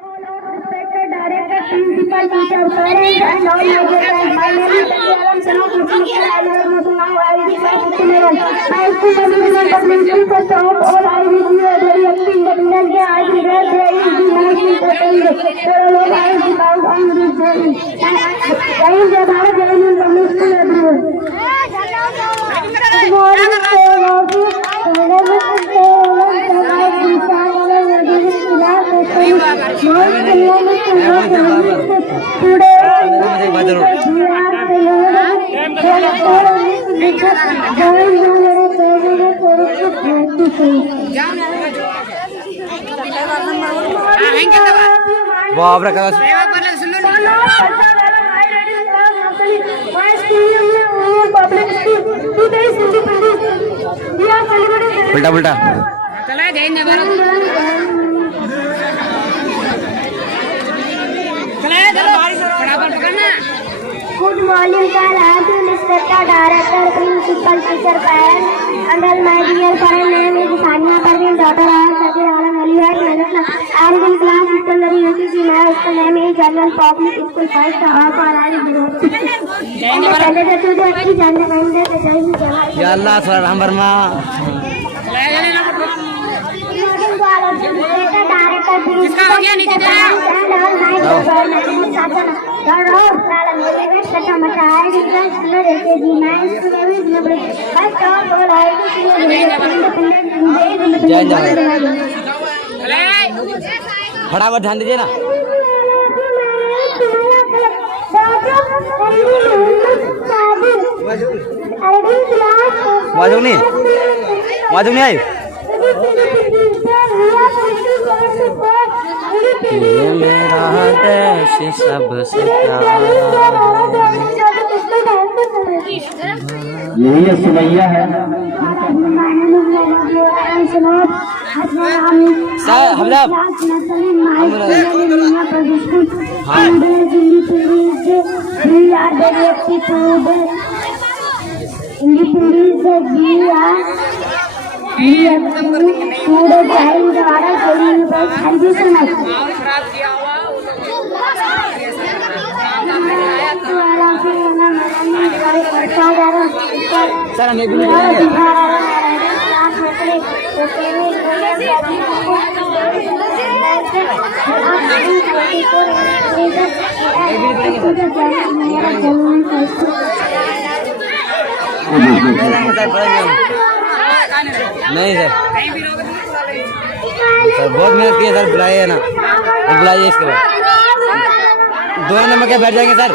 Respected director, principal, teacher, parents, and all my guests. My name is Alan Sanok. I learn to now. I will be my school management public school for top. All I will be a very active independent. I will get very easy most important. For all of I will bound on this journey. Jai Hind, Jai Bharat, Jai Hind public school everyone. Good morning to all of you. उल्टा उल्टा Good morning, sir. I am respected director, principal, teacher, parents, and all my dear parents. Name is Sania Parveen, daughter of Sadir Alam Ali. I am in class secondary UCC. My school name is General Public School First of all. I am या अल्लाह सर हम वर्मा जिसका हो गया नीचे चला फटाफट ध्यान दीजिए ना वाजू नहीं आई ये मेरा देश सबसे यही है सुमैया है नहीं सर सर बहुत मेहनत की है सर बुलाइए ना बुलाइए इसके बाद 2 नंबर के बैठ जाएंगे सर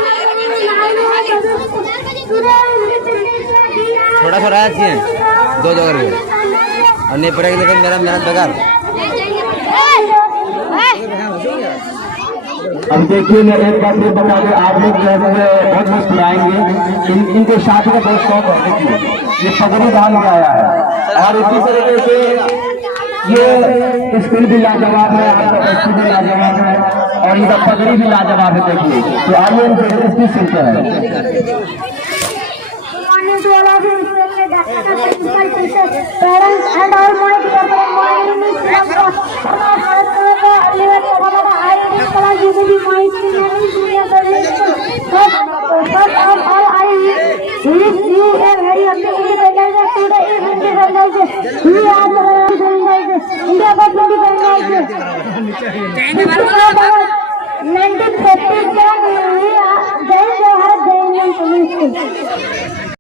थोड़ा थोड़ा अच्छी है 2 करके और नहीं पड़ेगा लेकिन मेरा मेहनत बेकार अब देखिए मैं एक बात ये बता दूं आप लोग जो है बहुत मुस्कुराएंगे इनके साथ में बहुत शौक है देखिए ये पगड़ी बांध के आया है और इसी तरीके से ये स्कूल भी लाजवाब है आपका बच्ची भी लाजवाब है और इनका पगड़ी भी लाजवाब है देखिए तो आइए इनसे स्पीच सुनते हैं parents and all my dear India